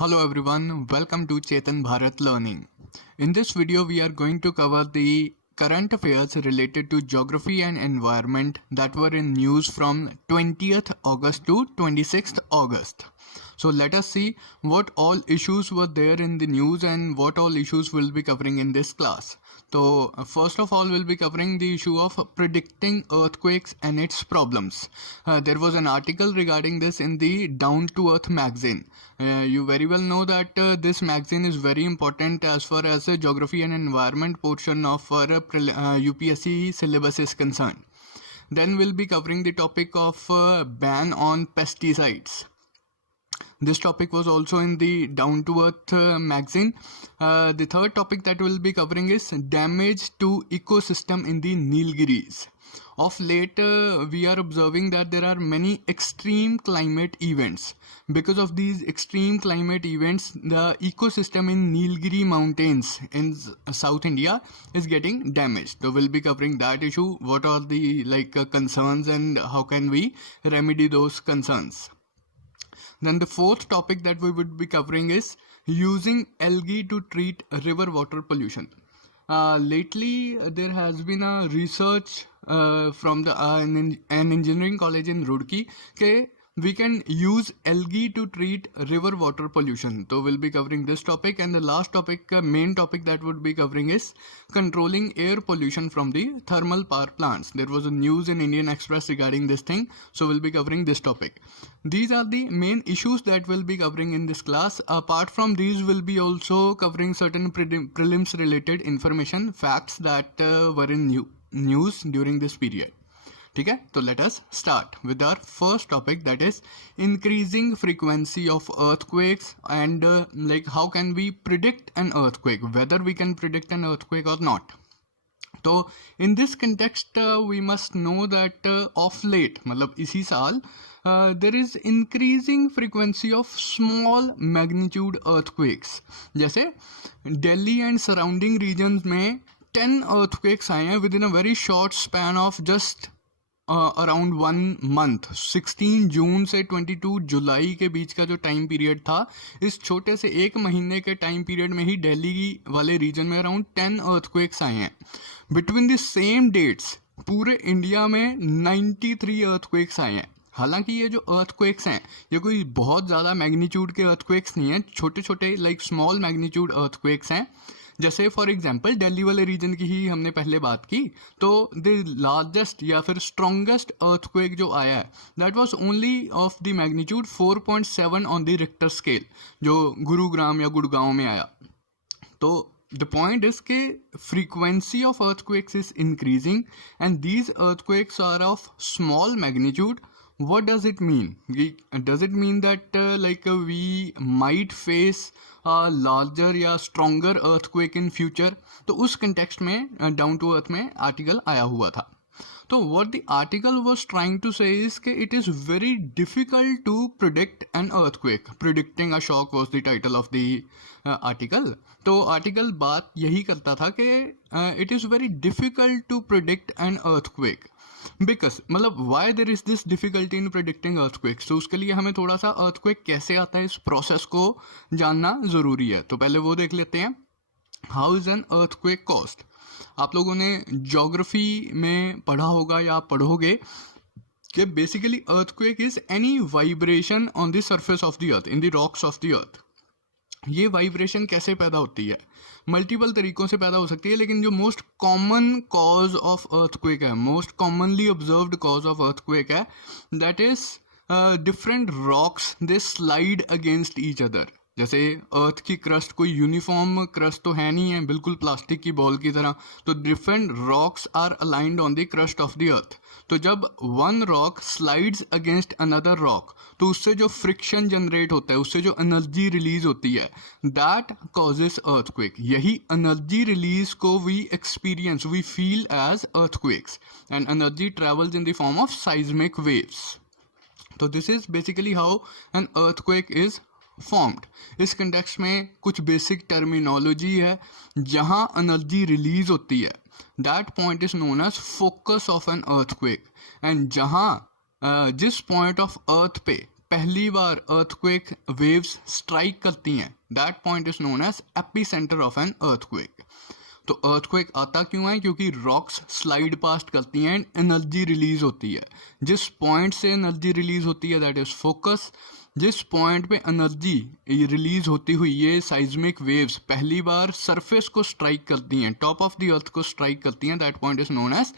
Hello everyone, welcome to Chetan Bharat Learning. In this video, we are going to cover the current affairs related to geography and environment that were in news from 20th August to 26th August. So let us see what all issues were there in the news and what all issues we'll be covering in this class. So first of all, we'll be covering the issue of predicting earthquakes and its problems. There was an article regarding this in the Down to Earth magazine. You very well know that this magazine is very important as far as the geography and environment portion of our UPSC syllabus is concerned. Then we'll be covering the topic of ban on pesticides. This topic was also in the Down to Earth magazine. The third topic that we'll be covering is damage to ecosystem in the Nilgiris. Of late, we are observing that there are many extreme climate events. Because of these extreme climate events, the ecosystem in Nilgiri mountains in South India is getting damaged. So we'll be covering that issue. What are the concerns and how can we remedy those concerns? Then the fourth topic that we would be covering is using algae to treat river water pollution. Lately, there has been a research from an engineering college in Roorkee that we can use algae to treat river water pollution. So we'll be covering this topic, and the last topic, main topic that would be covering is controlling air pollution from the thermal power plants. There was a news in Indian Express regarding this thing, so we'll be covering this topic. These are the main issues that we'll be covering in this class. Apart from these, we'll be also covering certain prelims related information, facts that were in news during this period. ठीक है, तो let us start with our first topic, that is increasing frequency of earthquakes and how can we predict an earthquake, whether we can predict an earthquake or not. तो in this context we must know that of late मतलब इसी साल there is increasing frequency of small magnitude earthquakes. जैसे Delhi and surrounding regions में 10 earthquakes आए हैं within a very short span of just around 1 month. 16 जून से 22 जुलाई के बीच का जो टाइम पीरियड था, इस छोटे से एक महीने के टाइम पीरियड में ही दिल्ली वाले रीजन में अराउंड 10 अर्थक्वेक्स आए हैं. बिटवीन द सेम डेट्स पूरे इंडिया में 93 अर्थक्वेक्स आए हैं. हालांकि ये जो अर्थक्वेक्स हैं ये कोई बहुत ज़्यादा मैग्नीट्यूड के अर्थक्वेक्स नहीं हैं, छोटे छोटे स्मॉल मैग्नीट्यूड अर्थक्वेक्स हैं. जैसे फॉर एग्जांपल दिल्ली वाले रीजन की ही हमने पहले बात की, तो द लार्जेस्ट या फिर स्ट्रॉन्गेस्ट अर्थक्वेक जो आया है that was only of the magnitude 4.7 on the Richter scale, जो गुरुग्राम या गुड़गांव में आया. तो द पॉइंट इज के frequency of earthquakes is increasing and these earthquakes are of small magnitude. What does it mean? Does it mean that we might face a larger या stronger earthquake in future? तो उस context में Down to Earth में article आया हुआ था. तो what the article was trying to say is कि it is very difficult to predict an earthquake. Predicting a shock was the title of the article. तो article बात यही करता था कि it is very difficult to predict an earthquake. Because मतलब why there is this difficulty in predicting earthquakes. तो उसके लिए हमें थोड़ा सा अर्थक्वेक कैसे आता है इस प्रोसेस को जानना ज़रूरी है. तो पहले वो देख लेते हैं, how is an earthquake caused. आप लोगों ने ज्योग्राफी में पढ़ा होगा या पढ़ोगे कि basically earthquake is any vibration on the surface of the earth, in the rocks of the अर्थ. ये वाइब्रेशन कैसे पैदा होती है? मल्टीपल तरीकों से पैदा हो सकती है, लेकिन जो most common cause of earthquake है, most commonly observed cause of earthquake है, that is different rocks they slide against each other. जैसे अर्थ की क्रस्ट कोई यूनिफॉर्म क्रस्ट तो है नहीं है, बिल्कुल प्लास्टिक की बॉल की तरह. तो different rocks are aligned on the crust of the earth. तो जब one rock slides against another rock, तो उससे जो फ्रिक्शन जनरेट होता है, उससे जो एनर्जी रिलीज होती है, दैट कॉजेस अर्थक्वेक. यही एनर्जी रिलीज को we experience, we feel as earthquakes, and energy travels in the form of seismic waves. तो this is basically how an earthquake is formed. इस कंटेक्स्ट में कुछ basic terminology है. जहां energy release होती है, that point is known as focus of an earthquake. And जहां जिस पॉइंट ऑफ अर्थ पे पहली बार अर्थक्वेक वेव्स स्ट्राइक करती हैं, that point is known as epicenter of an earthquake. तो अर्थक्वेक आता क्यों है? क्योंकि रॉक्स स्लाइड पास्ट करती हैं एंड एनर्जी रिलीज होती है। जिस पॉइंट से एनर्जी रिलीज होती है दैट इज फोकस। जिस पॉइंट पे एनर्जी रिलीज होती हुई ये साइज्मिक वेव्स पहली बार सरफेस को स्ट्राइक करती हैं, टॉप ऑफ द अर्थ को स्ट्राइक करती हैं, that point is known as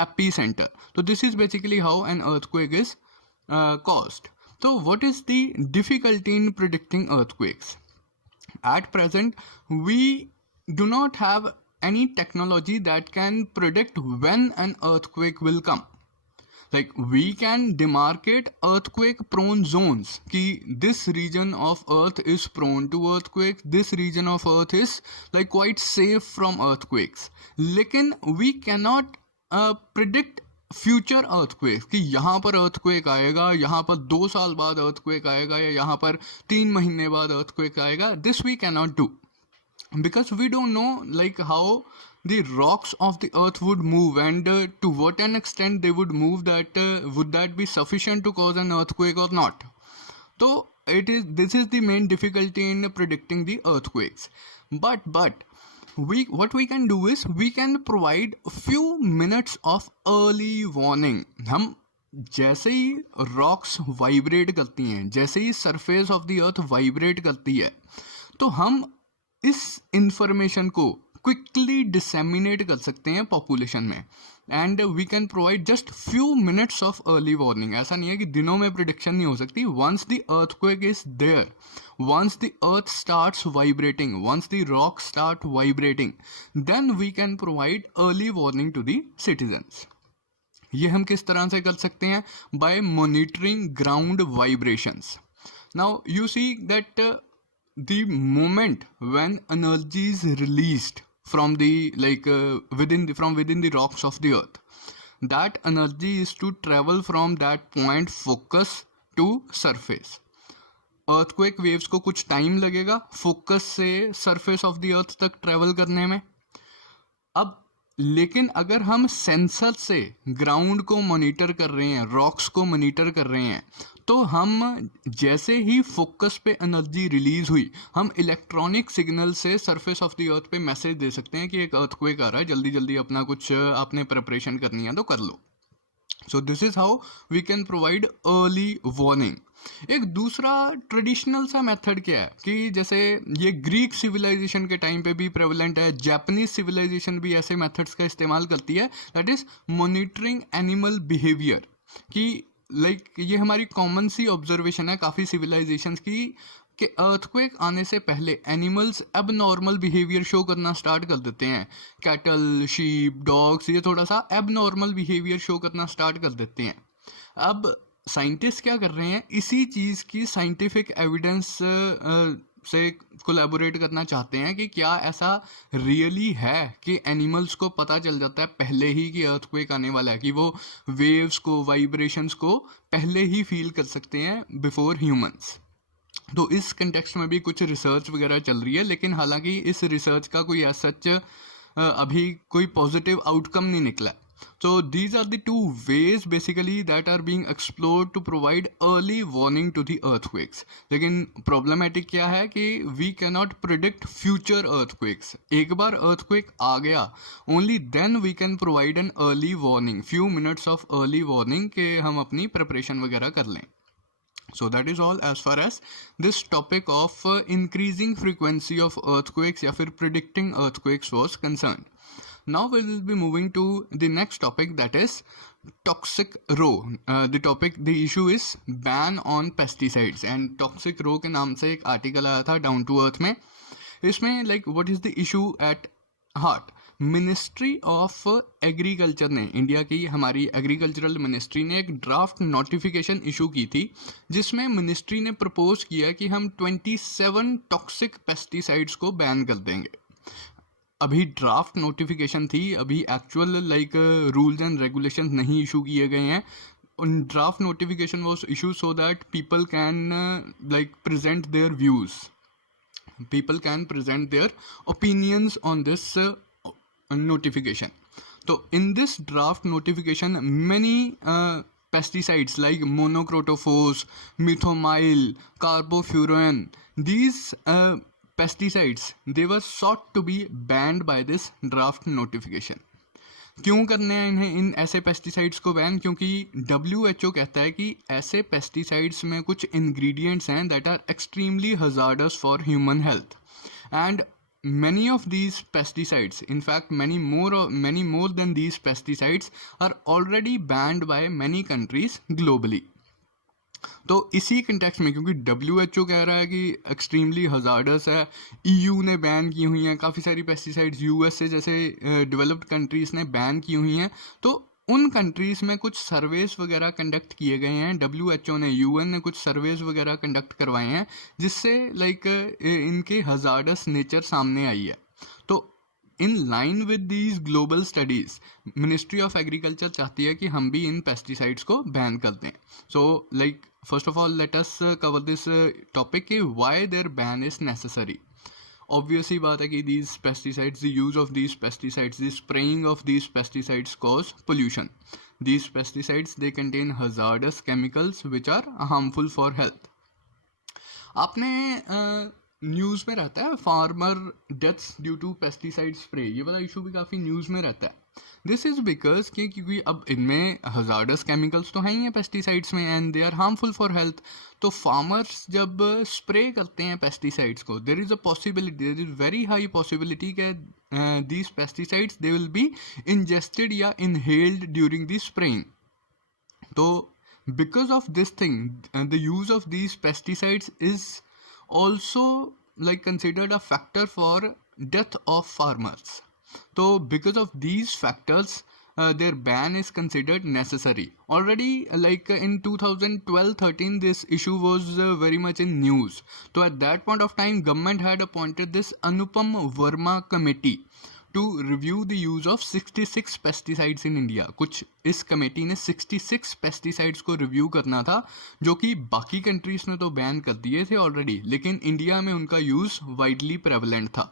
epicentre. तो this is basically how an earthquake is caused. So what is the difficulty in predicting earthquakes? At present, we do not have any technology that can predict when an earthquake will come. Like we can demarcate earthquake prone zones कि this region of earth is prone to earthquakes, this region of earth is like quite safe from earthquakes. लेकिन we cannot predict future earthquake कि यहाँ पर earthquake आएगा, यहाँ पर 2 साल बाद अर्थक्वेक आएगा या यहाँ पर 3 महीने बाद अर्थक्वेक आएगा. This we can not do because we don't know like how the rocks of the earth would move and to what an extent they would move, that would that be sufficient to cause an earthquake or not. So this is the main difficulty in predicting the earthquakes. But what we can do is we can provide few minutes of early warning. हम जैसे ही rocks vibrate करती हैं, जैसे ही surface of the earth vibrate करती है, तो हम इस इंफॉर्मेशन को क्विकली डिसेमिनेट कर सकते हैं पॉपुलेशन में and we can provide just few minutes of early warning. ऐसा नहीं है कि दिनों में प्रिडिक्शन नहीं हो सकती. Once the earthquake is there, once the earth starts vibrating, once the rocks start vibrating, then we can provide early warning to the citizens. ये हम किस तरह से कर सकते हैं? by monitoring ground vibrations. Now you see that the moment when energy is released from the within the rocks of the earth, that energy is to travel from that point focus to surface. Earthquake waves को कुछ time लगेगा focus से surface of the अर्थ तक travel करने में. अब लेकिन अगर हम सेंसर से ग्राउंड को मॉनिटर कर रहे हैं, रॉक्स को मॉनिटर कर रहे हैं, तो हम जैसे ही फोकस पे एनर्जी रिलीज हुई, हम इलेक्ट्रॉनिक सिग्नल से सरफेस ऑफ द अर्थ पे मैसेज दे सकते हैं कि एक अर्थक्वेक आ रहा है, जल्दी जल्दी अपना कुछ आपने प्रिपरेशन करनी है तो कर लो. So this is how we can provide early warning. एक दूसरा ट्रेडिशनल सा मेथड क्या है कि जैसे ये ग्रीक सिविलाइजेशन के टाइम पे भी प्रेवलेंट है, जापानीज सिविलाइजेशन भी ऐसे मेथड्स का इस्तेमाल करती है, that is monitoring animal behaviour. कि ये हमारी कॉमन सी ऑब्जर्वेशन है काफ़ी सिविलाइजेशंस की कि अर्थक्वेक आने से पहले एनिमल्स अब नॉर्मल बिहेवियर शो करना स्टार्ट कर देते हैं. कैटल, शीप, डॉग्स ये थोड़ा सा अब नॉर्मल बिहेवियर शो करना स्टार्ट कर देते हैं. अब साइंटिस्ट क्या कर रहे हैं, इसी चीज़ की साइंटिफिक एविडेंस से कोलैबोरेट करना चाहते हैं कि क्या ऐसा रियली है कि एनिमल्स को पता चल जाता है पहले ही कि अर्थक्वेक आने वाला है, कि वो वेव्स को, वाइब्रेशंस को पहले ही फील कर सकते हैं बिफोर ह्यूमंस. तो इस कंटेक्स्ट में भी कुछ रिसर्च वगैरह चल रही है, लेकिन हालांकि इस रिसर्च का कोई सच अभी कोई पॉजिटिव आउटकम नहीं निकला. So these are the two ways basically that are being explored to provide early warning to the earthquakes. लेकिन problematic क्या है कि we cannot predict future earthquakes. एक बार earthquake आ गया, only then we can provide an early warning, few minutes of early warning कि हम अपनी preparation वगैरह कर लें. So that is all as far as this topic of increasing frequency of earthquakes या फिर predicting earthquakes was concerned. Now we will be moving to the next topic, that is toxic row. The issue is ban on pesticides, and toxic row के नाम से एक article आया था down to earth में. इसमें what is the issue at heart? Ministry of agriculture ने, India की हमारी एग्रीकल्चरल मिनिस्ट्री ने एक ड्राफ्ट नोटिफिकेशन इशू की थी, जिसमें मिनिस्ट्री ने प्रपोज किया कि हम 27 टॉक्सिक पेस्टिसाइड्स को बैन कर देंगे. अभी ड्राफ्ट नोटिफिकेशन थी, अभी एक्चुअल रूल्स एंड रेगुलेशंस नहीं इशू किए गए हैं. Draft notification was issue so that people can present their views, people can present their opinions on this notification. So in this draft notification, many pesticides like monocrotophos, methomyl, carbofuran. These pesticides, they were sought to be banned by this draft notification. क्यों करने हैं इन्हें इन ऐसे pesticides को ban? क्योंकि WHO कहता है कि ऐसे पेस्टिसाइड्स में कुछ इंग्रेडिएंट्स हैं that are extremely hazardous for human health, and many of these pesticides, in fact many more than these pesticides are already banned by many countries globally. तो इसी कंटेक्स्ट में, क्योंकि WHO कह रहा है कि एक्सट्रीमली हजार्डस है, EU ने बैन की हुई हैं काफ़ी सारी पेस्टिसाइड्स, USA जैसे डेवलप्ड कंट्रीज़ ने बैन की हुई हैं, तो उन कंट्रीज़ में कुछ सर्वेस वगैरह कंडक्ट किए गए हैं, WHO ने, UN ने कुछ सर्वेस वगैरह कंडक्ट करवाए हैं, जिससे लाइक इनके हजार्डस नेचर सामने आई है. तो in line with these global studies ministry of agriculture चाहती है कि हम भी इन पेस्टिसाइड्स को बैन कर दें. So like first of all let us cover this topic कि why there ban is necessary. Obvious ही बात है कि these pesticides, the use of these pesticides, the spraying of these pesticides cause pollution. These pesticides, they contain hazardous chemicals which are harmful for health. आपने news में रहता है farmer deaths due to pesticide spray, ये वाला issue भी काफ़ी news में रहता है. दिस इज़ बिकॉज क्योंकि अब इनमें हजार्डस केमिकल्स तो हैं ही हैं पेस्टिसाइड्स में, and they are harmful for health. तो फार्मर्स जब स्प्रे करते हैं पेस्टिसाइड्स को, there is a possibility, there is very high possibility कि these pesticides they will be ingested या इनहेल्ड ड्यूरिंग द स्प्रेइंग. तो because of this thing, the use of these pesticides is also like considered a factor for death of farmers. So because of these factors, their ban is considered necessary. Already like in 2012-13 this issue was very much in news. So at that point of time government had appointed this Anupam Verma committee to review the use of 66 pesticides in India. कुछ इस committee ने 66 pesticides को review करना था, जो कि बाकी countries ने तो बैन कर दिए थे ऑलरेडी, लेकिन इंडिया में उनका यूज़ वाइडली प्रेवलेंट था.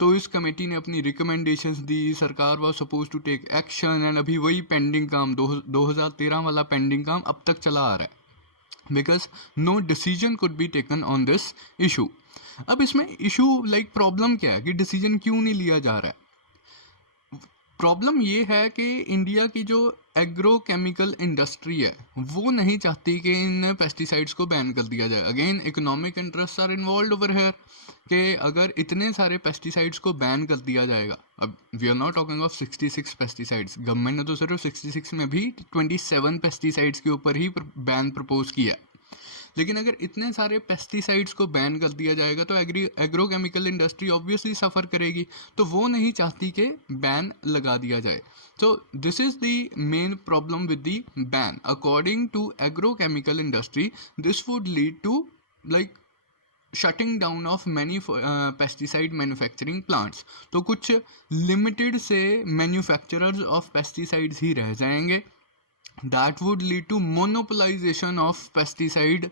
तो इस कमेटी ने अपनी रिकमेंडेशंस दी, सरकार was suppose to take action, and अभी वही पेंडिंग काम 2013 वाला पेंडिंग काम अब तक चला आ रहा है, because no decision could be taken on this issue. अब इसमें इशू लाइक प्रॉब्लम क्या है कि डिसीजन क्यों नहीं लिया जा रहा है? प्रॉब्लम ये है कि इंडिया की जो एग्रोकेमिकल इंडस्ट्री है वो नहीं चाहती कि इन पेस्टिसाइड्स को बैन कर दिया जाए. Again economic interest are involve over here, कि अगर इतने सारे पेस्टिसाइड्स को बैन कर दिया जाएगा, अब we are not talking of 66 pesticides, government ने तो सिर्फ 66 में भी 27 पेस्टिसाइड्स के ऊपर ही बैन प्रपोज किया है. लेकिन अगर इतने सारे पेस्टिसाइड्स को बैन कर दिया जाएगा तो एग्रोकेमिकल इंडस्ट्री ऑब्वियसली सफ़र करेगी, तो वो नहीं चाहती कि बैन लगा दिया जाए. So this is the main problem with the ban. According to agrochemical industry this would lead to like shutting down of many pesticide manufacturing plants. तो कुछ लिमिटेड से मैन्युफैक्चरर्स ऑफ पेस्टिसाइड्स ही रह जाएंगे. That would lead to monopolization of pesticide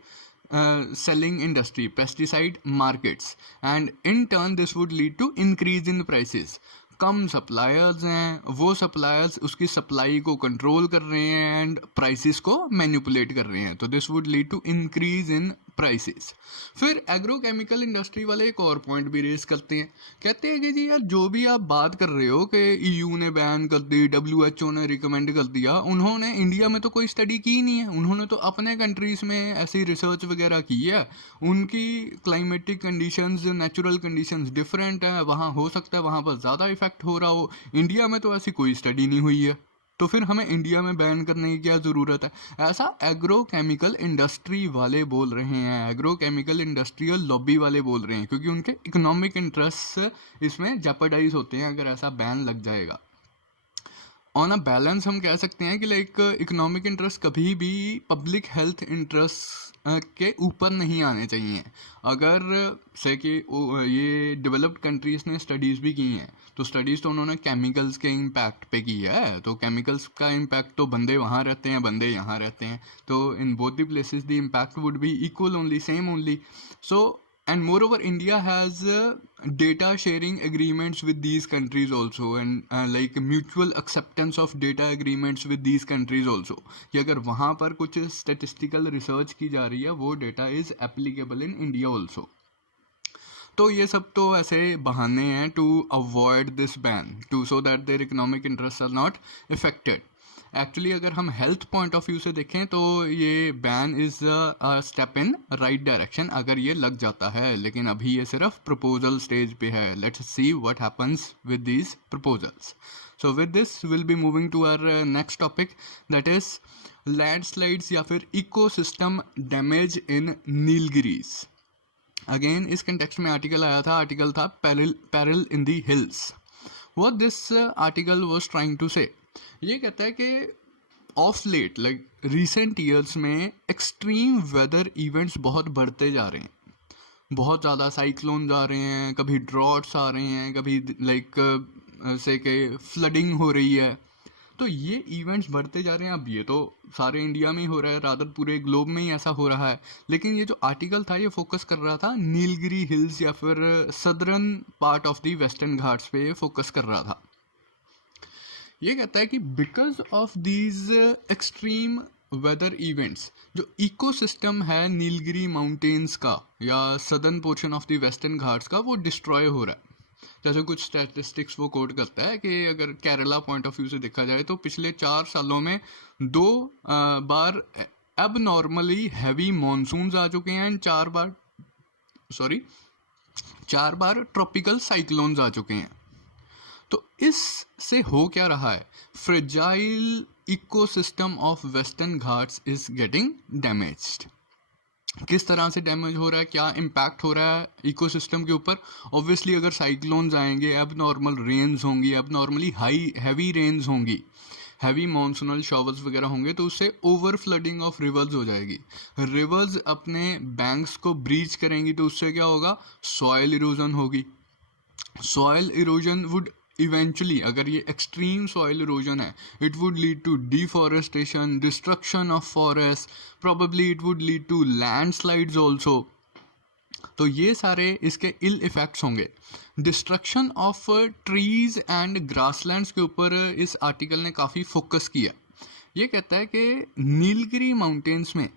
selling industry, pesticide markets, and in turn this would lead to increase in prices. Come suppliers हैं, वो suppliers उसकी supply को control कर रहे हैं एंड प्राइसेस को मैनिपुलेट कर रहे हैं, तो this would lead to increase in prices. फिर एग्रोकेमिकल इंडस्ट्री वाले एक और पॉइंट भी रेज करते हैं, कहते हैं कि जी यार जो भी आप बात कर रहे हो कि EU ने बैन कर दी, WHO ने रिकमेंड कर दिया, उन्होंने इंडिया में तो कोई स्टडी की नहीं है, उन्होंने तो अपने कंट्रीज़ में ऐसी रिसर्च वगैरह की है. उनकी climatic conditions, natural conditions different हैं, वहाँ हो सकता है वहाँ पर ज़्यादा इफेक्ट हो रहा हो, इंडिया में तो ऐसी कोई स्टडी नहीं हुई है, तो फिर हमें इंडिया में बैन करने की क्या ज़रूरत है? ऐसा एग्रोकेमिकल इंडस्ट्री वाले बोल रहे हैं, एग्रोकेमिकल इंडस्ट्रियल लॉबी वाले बोल रहे हैं, क्योंकि उनके इकोनॉमिक इंटरेस्ट इसमें जेपरडाइज होते हैं अगर ऐसा बैन लग जाएगा. ऑन अ बैलेंस हम कह सकते हैं कि लाइक इकोनॉमिक इंटरेस्ट कभी भी पब्लिक हेल्थ इंटरेस्ट के ऊपर नहीं आने चाहिए. अगर से कि ये डेवलप्ड कंट्रीज़ ने स्टडीज़ भी की हैं, तो स्टडीज़ तो उन्होंने केमिकल्स के इम्पैक्ट पे की है, तो केमिकल्स का इम्पैक्ट तो बंदे वहाँ रहते हैं, बंदे यहाँ रहते हैं, तो in both the places the impact would be equal only, same only. So and moreover India has data sharing agreements with these countries also, and like mutual acceptance of data agreements with these countries also, कि अगर वहाँ पर कुछ statistical research की जा रही है वो data is applicable in India also. तो ये सब तो ऐसे बहाने हैं to avoid this ban, to so that their economic interest are not affected. Actually अगर हम हेल्थ पॉइंट ऑफ व्यू से देखें तो ये ban is a step in right direction अगर ये लग जाता है, लेकिन अभी ये सिर्फ प्रपोजल स्टेज पे है. Let's see what happens with these proposals. So with this will be moving to our next topic, that is landslides या फिर ecosystem damage in Nilgiris. Again इस कंटेक्स्ट में आर्टिकल आया था, आर्टिकल था peril in the hills. What this article was trying to say, ये कहता है कि of late like recent years में एक्सट्रीम वेदर इवेंट्स बहुत बढ़ते जा रहे हैं. बहुत ज़्यादा साइक्लोन्स आ रहे हैं, कभी ड्रॉट्स आ रहे हैं, कभी लाइक से के फ्लडिंग हो रही है. तो ये इवेंट्स बढ़ते जा रहे हैं. अब ये तो सारे इंडिया में ही हो रहा है, रादर पूरे ग्लोब में ही ऐसा हो रहा है. लेकिन ये जो आर्टिकल था ये फोकस कर रहा था नीलगिरी हिल्स या फिर southern part of the western Ghats पे फोकस कर रहा था. ये कहता है कि because of these extreme weather events जो इकोसिस्टम है नीलगिरी माउंटेन्स का या southern portion of the western Ghats का वो डिस्ट्रॉय हो रहा है. जैसे कुछ स्टैटिस्टिक्स वो कोट करता है कि अगर केरला पॉइंट ऑफ व्यू से देखा जाए तो पिछले 4 सालों में 2 बार अब नॉर्मली हैवी मॉनसून्स आ चुके हैं, 4 बार ट्रॉपिकल साइक्लोन्स आ चुके हैं. तो इससे हो क्या रहा है, fragile ecosystem of western Ghats is getting damaged. किस तरह से डैमेज हो रहा है, क्या इम्पैक्ट हो रहा है इकोसिस्टम के ऊपर. ऑब्वियसली अगर साइक्लोन्स आएंगे, अब नॉर्मल रेन्स होंगी, अब नॉर्मली हैवी रेन्स होंगी, हैवी मॉनसूनल शॉवर्स वगैरह होंगे, तो उससे ओवर फ्लडिंग ऑफ रिवर्स हो जाएगी. रिवर्स अपने बैंक्स को ब्रीच करेंगी तो उससे क्या होगा, सॉयल इरोजन होगी. सॉयल इरोजन वुड इवेंचुअली, अगर ये एक्सट्रीम सॉइल इरोजन है, it would lead to deforestation, destruction of forest, probably it would lead to landslides also. तो ये सारे इसके इल इफेक्ट्स होंगे. Destruction of trees and grasslands के ऊपर इस आर्टिकल ने काफ़ी फोकस किया. ये कहता है कि नीलगिरी माउंटेन्स में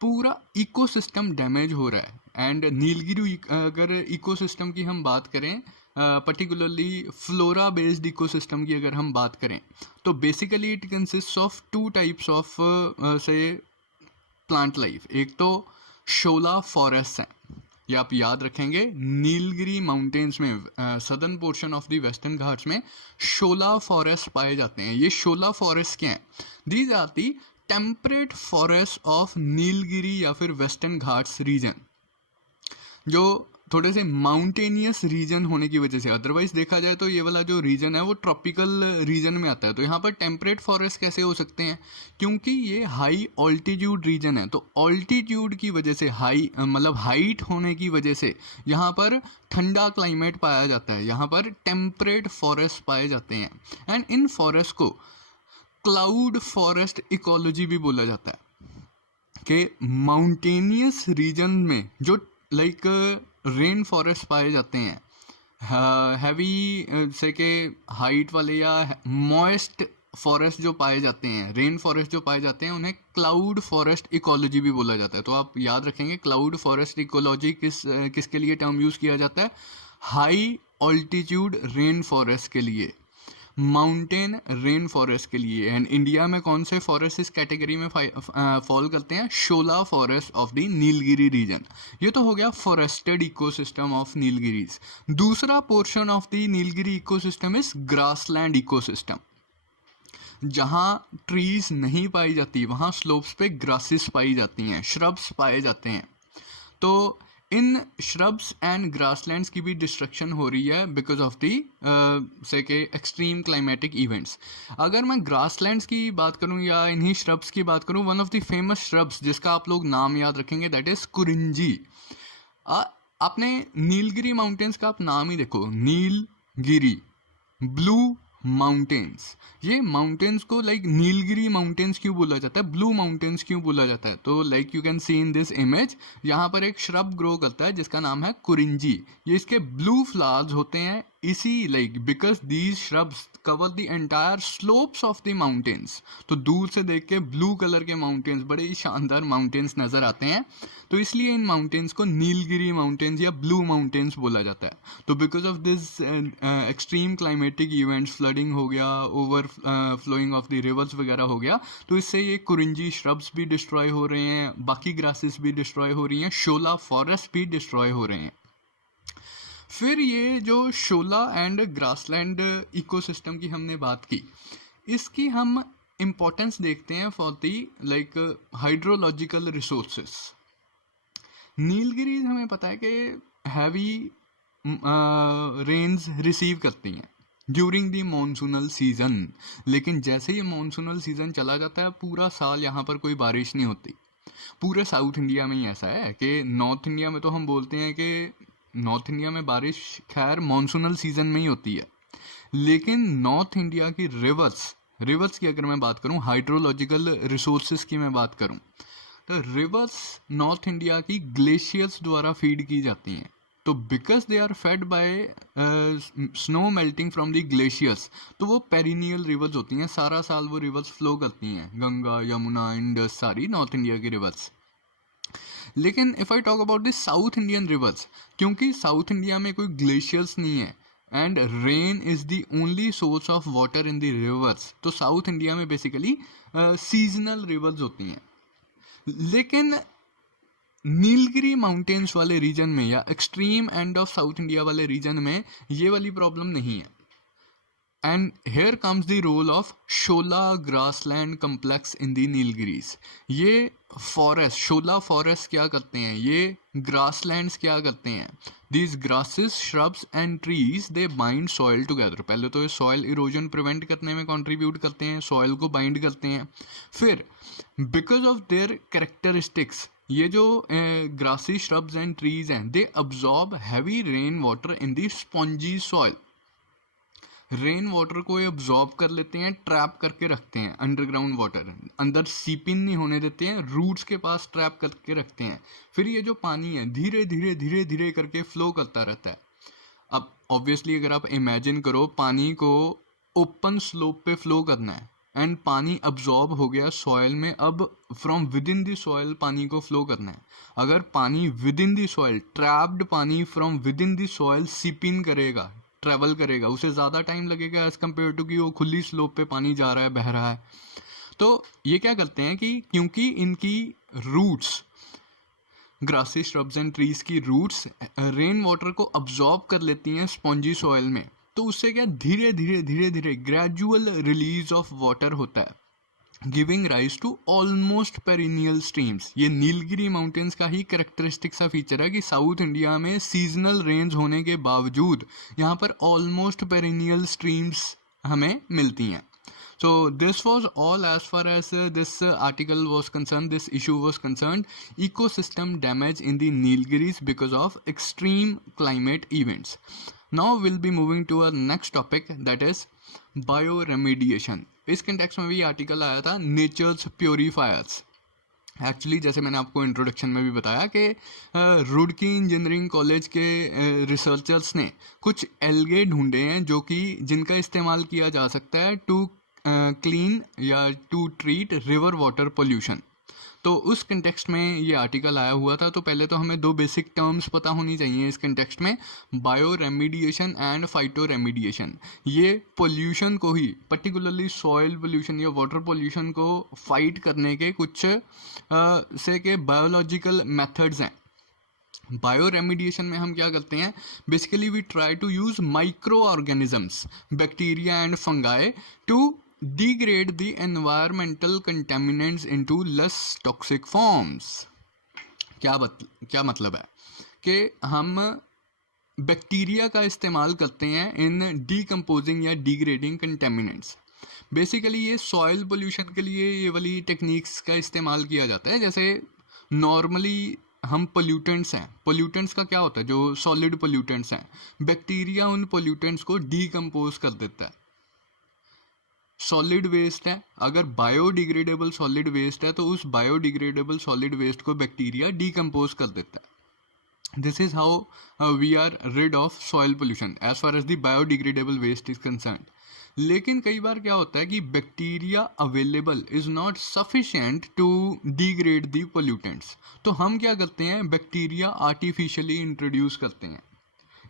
पूरा इकोसिस्टम डैमेज हो रहा है. एंड नीलगिरी अगर इकोसिस्टम की हम बात करें, पर्टिकुलरली फ्लोरा बेस्ड इकोसिस्टम की अगर हम बात करें, तो basically it consist of 2 types of से प्लांट लाइफ. एक तो शोला फॉरेस्ट हैं, ये आप याद रखेंगे. नीलगिरी माउंटेन्स में southern portion of the western Ghats में शोला फॉरेस्ट पाए जाते हैं. ये शोला फॉरेस्ट क्या हैं, these are the temperate forest of Nilgiri या फिर वेस्टर्न घाट्स रीजन, जो थोड़े से माउंटेनियस रीजन होने की वजह से. अदरवाइज देखा जाए तो ये वाला जो रीजन है वो ट्रॉपिकल रीजन में आता है. तो यहाँ पर टेम्परेट फॉरेस्ट कैसे हो सकते हैं, क्योंकि ये हाई ऑल्टीट्यूड रीजन है. तो ऑल्टीट्यूड की वजह से, हाई मतलब हाइट होने की वजह से यहाँ पर ठंडा क्लाइमेट पाया जाता है, यहाँ पर टेम्परेट फॉरेस्ट पाए जाते हैं. एंड इन फॉरेस्ट को क्लाउड फॉरेस्ट इकोलॉजी भी बोला जाता है, कि माउंटेनियस रीजन में जो लाइक रेन फॉरेस्ट पाए जाते हैं, हैवी से के हाइट वाले या मॉइस्ट फॉरेस्ट जो पाए जाते हैं, रेन फॉरेस्ट जो पाए जाते हैं, उन्हें क्लाउड फॉरेस्ट इकोलॉजी भी बोला जाता है. तो आप याद रखेंगे क्लाउड फॉरेस्ट इकोलॉजी किसके लिए टर्म यूज़ किया जाता है, हाई ऑल्टीट्यूड रेन फॉरेस्ट के लिए, माउंटेन रेन फॉरेस्ट के लिए. एंड इंडिया में कौन से फॉरेस्ट इस कैटेगरी में फॉल करते हैं, shola forest of the Nilgiri region. ये तो हो गया फॉरेस्टेड इकोसिस्टम ऑफ नीलगिरीज. दूसरा portion of the Nilgiri ecosystem is grassland ecosystem. जहाँ ट्रीज नहीं पाई जाती वहाँ स्लोप्स पे ग्रासेस पाई जाती हैं, श्रब्स पाए जाते हैं. तो इन श्रब्स एंड ग्रासलैंड्स की भी डिस्ट्रक्शन हो रही है बिकॉज ऑफ दी से के एक्सट्रीम क्लाइमेटिक इवेंट्स. अगर मैं ग्रासलैंड्स की बात करूं या इन्हीं श्रब्स की बात करूं, one of the famous shrubs जिसका आप लोग नाम याद रखेंगे दैट इज कुरिंजी. आपने नीलगिरी माउंटेन्स का आप नाम ही देखो, नीलगिरी, ब्लू माउंटेन्स। ये माउंटेन्स को लाइक नीलगिरी माउंटेन्स क्यों बोला जाता है, ब्लू माउंटेन्स क्यों बोला जाता है? तो like you can see in this image, यहाँ पर एक श्रब ग्रो करता है जिसका नाम है कुरिंजी। ये इसके ब्लू फ्लावर्स होते हैं, इसी like because these shrubs cover the entire slopes of the mountains. तो दूर से देख के ब्लू कलर के माउंटेन्स, बड़े ही शानदार माउंटेन्स नजर आते हैं, तो इसलिए इन माउंटेन्स को नीलगिरी माउंटेन्स या ब्लू माउंटेन्स बोला जाता है। तो because of this extreme climatic events, flooding हो गया, overflowing of the rivers वगैरह हो गया, तो इससे ये कुरिंजी श्रब्स भी डिस्ट्रॉय हो रहे हैं, बाकी ग्रासेस भी डिस्ट्रॉय हो रही हैं, शोला फॉरेस्ट भी डिस्ट्रॉय हो रहे हैं। फिर ये जो शोला एंड ग्रासलैंड इकोसिस्टम की हमने बात की, इसकी हम इम्पोर्टेंस देखते हैं for the like hydrological resources. Nilgiris हमें पता है कि हैवी रेन्स रिसीव करती हैं ड्यूरिंग दी मॉनसूनल सीजन, लेकिन जैसे ही मॉनसूनल सीजन चला जाता है पूरा साल यहाँ पर कोई बारिश नहीं होती। पूरे साउथ इंडिया में ही ऐसा है कि नॉर्थ इंडिया में तो हम बोलते हैं कि नॉर्थ इंडिया में बारिश खैर मॉनसूनल सीजन में ही होती है, लेकिन नॉर्थ इंडिया की रिवर्स की अगर मैं बात करूं, हाइड्रोलॉजिकल रिसोर्सेज की मैं बात करूं, तो रिवर्स नॉर्थ इंडिया की ग्लेशियर्स द्वारा फीड की जाती हैं। तो because they are fed by snow melting from the glaciers, तो वो पेरिनियल रिवर्स होती हैं, सारा साल वो रिवर्स फ्लो करती हैं, गंगा, यमुना, इंडस, सारी नॉर्थ इंडिया की रिवर्स। लेकिन if I talk about the south Indian reverse, क्योंकि साउथ इंडिया में कोई ग्लेशियर्स नहीं है and rain is the only source of water in the reverse, तो साउथ इंडिया में बेसिकली सीजनल रिवर्स होती हैं। लेकिन नीलगिरी माउंटेन्स वाले रीजन में या extreme end of south India वाले रीजन में ये वाली प्रॉब्लम नहीं है। And hair comes the role of shola grassland complex in the Nilgiris. ये फॉरेस्ट, शोला फॉरेस्ट क्या करते हैं, ये ग्रासलैंड्स क्या करते हैं, these grasses, shrubs and trees they bind soil together. पहले तो ये सॉइल इरोजन प्रिवेंट करने में कंट्रीब्यूट करते हैं, सॉइल को बाइंड करते हैं। फिर बिकॉज ऑफ देयर कैरेक्टरिस्टिक्स, ये जो ग्रासी श्रब्स एंड ट्रीज हैं, they absorb heavy rain water in the spongy soil. Rain water को ये अब्जॉर्ब कर लेते हैं, ट्रैप करके रखते हैं अंडरग्राउंड वाटर, अंदर सीप इन नहीं होने देते हैं, रूट्स के पास ट्रैप करके रखते हैं। फिर ये जो पानी है धीरे धीरे धीरे धीरे करके फ्लो करता रहता है। अब ऑब्वियसली अगर आप इमेजिन करो पानी को ओपन स्लोप पे फ्लो करना है एंड पानी अब्जॉर्ब हो गया सॉइल में, अब from within the soil पानी को फ्लो करना है। अगर पानी within the soil, trapped पानी from within the soil seep in करेगा, ट्रेवल करेगा, उसे ज़्यादा टाइम लगेगा एज कम्पेयर टू कि वो खुली स्लोप पे पानी जा रहा है, बह रहा है। तो ये क्या करते हैं कि क्योंकि इनकी roots, grassy shrubs and trees की रूट्स रेन वाटर को अब्जॉर्ब कर लेती हैं स्पॉन्जी सॉइल में, तो उससे क्या धीरे धीरे धीरे धीरे ग्रेजुअल रिलीज ऑफ वाटर होता है, giving rise to almost perennial streams. ये नीलगिरी माउंटेन्स का ही करेक्टरिस्टिक सा फीचर है कि साउथ इंडिया में सीजनल रेंज होने के बावजूद यहाँ पर ऑलमोस्ट पेरिनियल स्ट्रीम्स हमें मिलती हैं। So this was all as far as this article was concerned, this issue was concerned, ecosystem damage in the Nilgiris because of extreme climate events. Now we'll be moving to our next topic, that is bioremediation. इस context में भी article आया था natures purifiers. Actually जैसे मैंने आपको introduction में भी बताया कि रुड़की इंजीनियरिंग कॉलेज के रिसर्चर्स ने कुछ एल्गे ढूंढे हैं जो कि जिनका इस्तेमाल किया जा सकता है टू क्लीन या to treat river water pollution. तो उस कंटेक्स्ट में ये आर्टिकल आया हुआ था। तो पहले तो हमें दो बेसिक टर्म्स पता होनी चाहिए इस कंटेक्स्ट में, bioremediation and phytoremediation. ये पोल्यूशन को ही, पर्टिकुलरली सॉइल पोल्यूशन या वाटर पोल्यूशन को फाइट करने के कुछ से के बायोलॉजिकल मेथड्स हैं। बायो रेमिडिएशन में हम क्या करते हैं, basically we try to use microorganisms, bacteria and fungi to degrade the environmental contaminants into less toxic forms। क्या मतलब है कि हम बैक्टीरिया का इस्तेमाल करते हैं इन डीकम्पोजिंग या डिग्रेडिंग कंटेमिनेंट्स। बेसिकली ये सॉइल पोल्यूशन के लिए ये वाली टेक्निक्स का इस्तेमाल किया जाता है। जैसे नॉर्मली हम पोल्यूटेंट्स हैं, पोल्यूटेंट्स का क्या होता है, जो सॉलिड पोल्यूटेंट्स हैं, बैक्टीरिया उन पोल्यूटेंट्स को डीकम्पोज कर देता है। सॉलिड वेस्ट है, अगर बायोडिग्रेडेबल सॉलिड वेस्ट है तो उस बायोडिग्रेडेबल सॉलिड वेस्ट को बैक्टीरिया डिकम्पोज कर देता है। This is how we are rid of soil pollution as far as the biodegradable waste is concern. लेकिन कई बार क्या होता है कि bacteria available is not sufficient to degrade the pollutants, तो हम क्या करते हैं, बैक्टीरिया आर्टिफिशियली इंट्रोड्यूस करते हैं।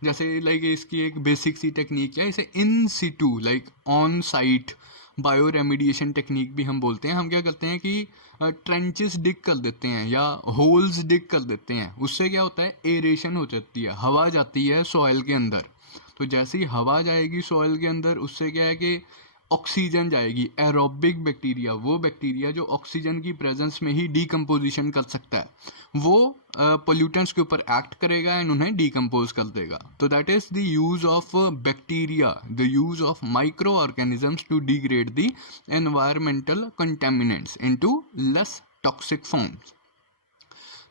जैसे लाइक इसकी एक बेसिक सी टेक्निक है, इसे in situ like on site bioremediation technique भी हम बोलते हैं। हम क्या करते हैं कि ट्रेंचेस डिग कर देते हैं या होल्स डिग कर देते हैं। उससे क्या होता है, एरेशन हो जाती है, हवा जाती है सॉइल के अंदर। तो जैसे ही हवा जाएगी सॉइल के अंदर, उससे क्या है कि ऑक्सीजन जाएगी। एरोबिक बैक्टीरिया, वो बैक्टीरिया जो ऑक्सीजन की प्रेजेंस में ही डीकम्पोजिशन कर सकता है, वो पोल्यूटेंट्स के ऊपर एक्ट करेगा एंड उन्हें डीकम्पोज कर देगा। तो that is the use of bacteria, the use of microorganisms to degrade the environmental contaminants into less toxic forms.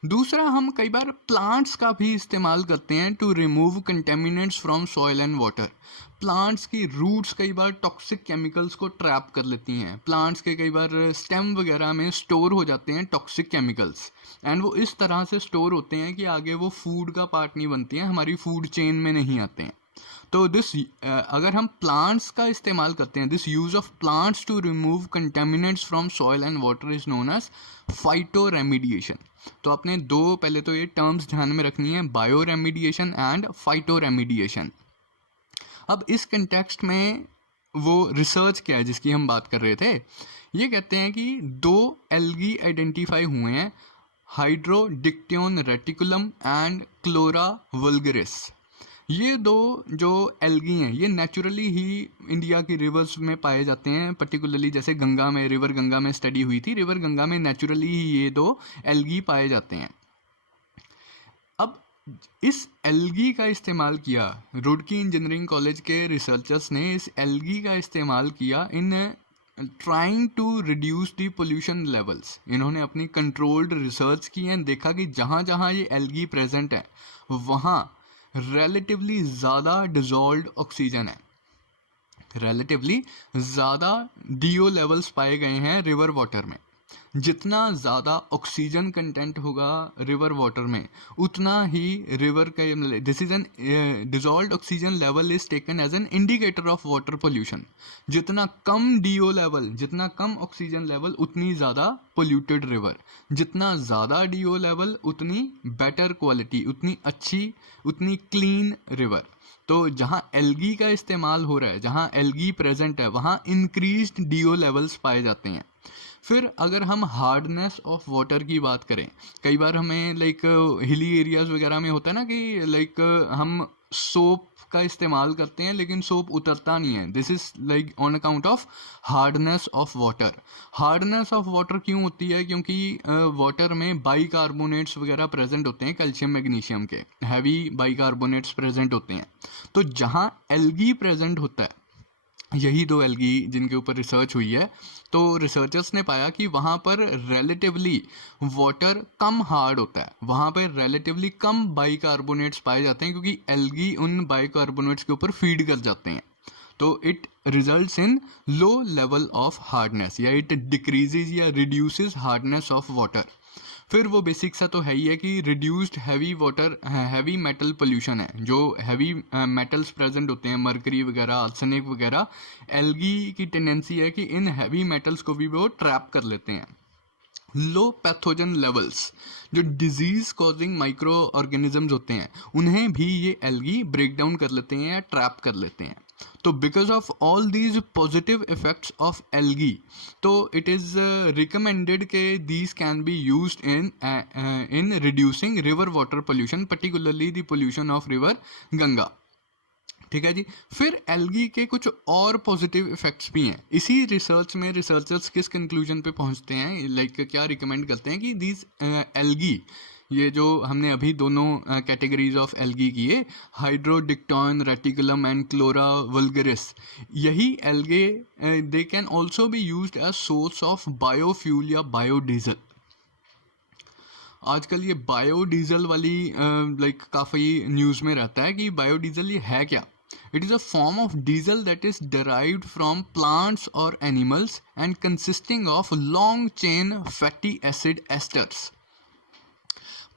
दूसरा, हम कई बार प्लांट्स का भी इस्तेमाल करते हैं to remove contaminants from soil and water. Plants की रूट्स कई बार टॉक्सिक केमिकल्स को ट्रैप कर लेती हैं। प्लांट्स के कई बार स्टेम वगैरह में स्टोर हो जाते हैं टॉक्सिक केमिकल्स, एंड वो इस तरह से स्टोर होते हैं कि आगे वो फूड का पार्ट नहीं बनती हैं, हमारी फूड चेन में नहीं आते हैं। तो अगर हम प्लांट्स का इस्तेमाल करते हैं, this use of plants to remove contaminants from soil and water is known as phytoremediation. तो आपने दो पहले तो ये टर्म्स ध्यान में रखनी है, bio remediation and phyto remediation. अब इस कंटेक्स्ट में वो रिसर्च क्या है जिसकी हम बात कर रहे थे, ये कहते हैं कि दो एल्गी आइडेंटिफाई हुए हैं, हाइड्रोडिक्टियोन रेटिकुलम एंड क्लोरा वल्गरिस। ये दो जो एल्गी हैं, ये नेचुरली ही इंडिया की रिवर्स में पाए जाते हैं, पर्टिकुलरली जैसे गंगा में, रिवर गंगा में स्टडी हुई थी, रिवर गंगा में नेचुरली ही ये दो एल्गी पाए जाते हैं। अब इस एल्गी का इस्तेमाल किया, रुड़की इंजीनियरिंग कॉलेज के रिसर्चर्स ने इस एल्गी का इस्तेमाल किया in trying to reduce the pollution levels. इन्होंने अपनी कंट्रोल्ड रिसर्च की एंड देखा कि जहाँ जहाँ ये एल्गी प्रेजेंट है वहाँ रिलेटिवली ज़्यादा डिजॉल्व्ड ऑक्सीजन है, रिलेटिवली ज़्यादा DO लेवल्स पाए गए हैं रिवर वाटर में। जितना ज़्यादा ऑक्सीजन कंटेंट होगा रिवर वाटर में, उतना ही रिवर का, this is an dissolved oxygen level is taken as an indicator of water pollution. जितना कम DO लेवल, जितना कम ऑक्सीजन लेवल, उतनी ज़्यादा पोल्यूटेड रिवर। जितना ज़्यादा DO लेवल, उतनी बेटर क्वालिटी, उतनी अच्छी, उतनी क्लीन रिवर। तो जहाँ एल्गी का इस्तेमाल हो रहा है, जहाँ एल्गी प्रेजेंट है, वहाँ इंक्रीज्ड DO लेवल्स पाए जाते हैं। फिर अगर हम हार्डनेस ऑफ वाटर की बात करें, कई बार हमें लाइक हिली एरियाज वगैरह में होता है ना कि लाइक हम सोप का इस्तेमाल करते हैं लेकिन सोप उतरता नहीं है। This is like on account of hardness of water. Hardness of water क्यों होती है? क्योंकि वाटर में बाइकार्बोनेट्स वगैरह प्रेजेंट होते हैं, कैल्शियम मैग्नीशियम के हैवी बाइकार्बोनेट्स प्रेजेंट होते हैं। तो जहाँ एल्गी प्रेजेंट होता है, यही दो एल्गी जिनके ऊपर रिसर्च हुई है, तो रिसर्चर्स ने पाया कि वहाँ पर रिलेटिवली वाटर कम हार्ड होता है, वहाँ पर रिलेटिवली कम बाइकार्बोनेट्स पाए जाते हैं, क्योंकि एल्गी उन बाइकार्बोनेट्स के ऊपर फीड कर जाते हैं। तो it results in low level of hardness, या इट डिक्रीजेज या रिड्यूसेस हार्डनेस ऑफ वाटर। फिर वो बेसिक सा तो है ही है कि reduced heavy water, heavy metal pollution है, जो हैवी मेटल्स प्रेजेंट होते हैं, मरकरी वगैरह, आर्सेनिक वगैरह, एल्गी की टेंडेंसी है कि इन हैवी मेटल्स को भी वो ट्रैप कर लेते हैं। लो पैथोजन लेवल्स, जो डिजीज कॉजिंग माइक्रो ऑर्गेनिजम्स होते हैं, उन्हें भी ये एल्गी ब्रेक डाउन कर लेते हैं या ट्रैप कर लेते हैं। तो because of all these positive effects of algae, तो इट इज़ रिकमेंडेड के these can be used in reducing river water pollution, particularly the pollution of river Ganga. ठीक है जी। फिर एल्गी के कुछ और पॉजिटिव इफेक्ट्स भी हैं। इसी रिसर्च में रिसर्चर्स किस कंक्लूजन पे पहुंचते हैं, लाइक क्या रिकमेंड करते हैं कि दीज एल्गी, ये जो हमने अभी दोनों कैटेगरीज ऑफ एल्गी किए, hydrodictyon reticulum and chlorella vulgaris, यही algae they can also be used as source of biofuel या बायोडीजल। आजकल ये बायोडीजल वाली लाइक काफ़ी न्यूज़ में रहता है कि बायोडीजल ये है क्या। It is a form of diesel that is derived from plants or animals and consisting of long chain fatty acid esters.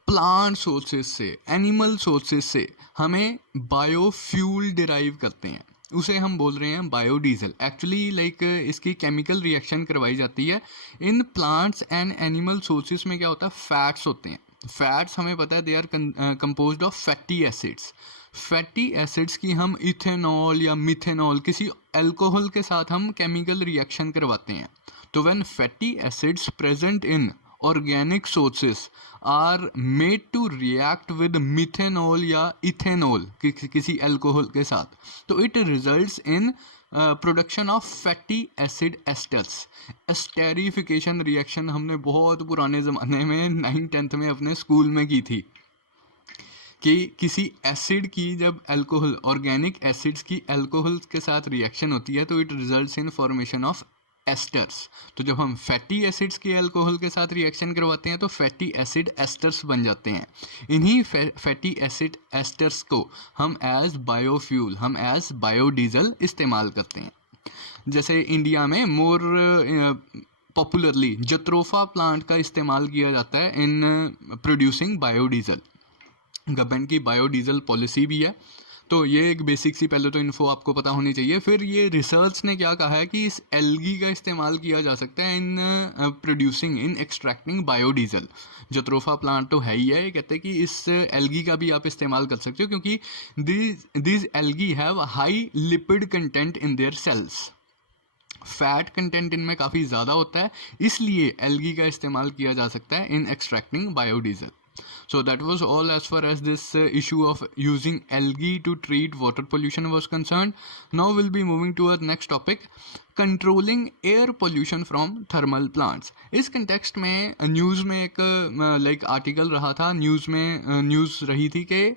Plant sources से, एनिमल सोर्सेज से हमें बायोफ्यूल डिराइव करते हैं, उसे हम बोल रहे हैं बायोडीजल. एक्चुअली लाइक इसकी केमिकल रिएक्शन करवाई जाती है. In plants and animal sources में क्या होता है, फैट्स होते हैं. फैट्स हमें पता है they are composed of fatty acids. Fatty acids की हम इथेनॉल या मिथेनॉल किसी अल्कोहल के साथ हम केमिकल रिएक्शन करवाते हैं. तो when fatty acids present in organic sources are made to react with methanol या इथेनॉल किसी अल्कोहल के साथ, तो it results in production of fatty acid asters. Esterification reaction हमने बहुत पुराने ज़माने में 9th-10th में अपने स्कूल में की थी कि किसी एसिड की जब अल्कोहल, ऑर्गेनिक एसिड्स की अल्कोहल के साथ रिएक्शन होती है तो it results in formation of esters. तो जब हम फैटी एसिड्स के अल्कोहल के साथ रिएक्शन करवाते हैं तो फैटी एसिड एस्टर्स बन जाते हैं. इन्हीं फैटी एसिड एस्टर्स को हम एज बायोफ्यूल, हम एज बायोडीजल इस्तेमाल करते हैं. जैसे इंडिया में मोर पॉपुलरली जत्रोफा प्लांट का इस्तेमाल किया जाता है इन प्रोड्यूसिंग बायोडीजल. गवर्नमेंट की बायोडीजल पॉलिसी भी है. तो ये एक बेसिक सी पहले तो इन्फो आपको पता होनी चाहिए. फिर ये रिसर्च ने क्या कहा है कि इस एल्गी का इस्तेमाल किया जा सकता है in producing, in extracting biodiesel. Jatropha plant तो है ही है, ये कहते हैं कि इस एल्गी का भी आप इस्तेमाल कर सकते हो क्योंकि these algae have high lipid content in their cells. Fat content इनमें काफ़ी ज़्यादा होता है, इसलिए एल्गी का इस्तेमाल किया जा सकता है in extracting biodiesel. So that was all as far as this issue of using algae to treat water pollution was concerned. Now we'll be moving to our next topic, controlling air pollution from thermal plants. इस context में news में एक like article रहा था, news में news रही थी कि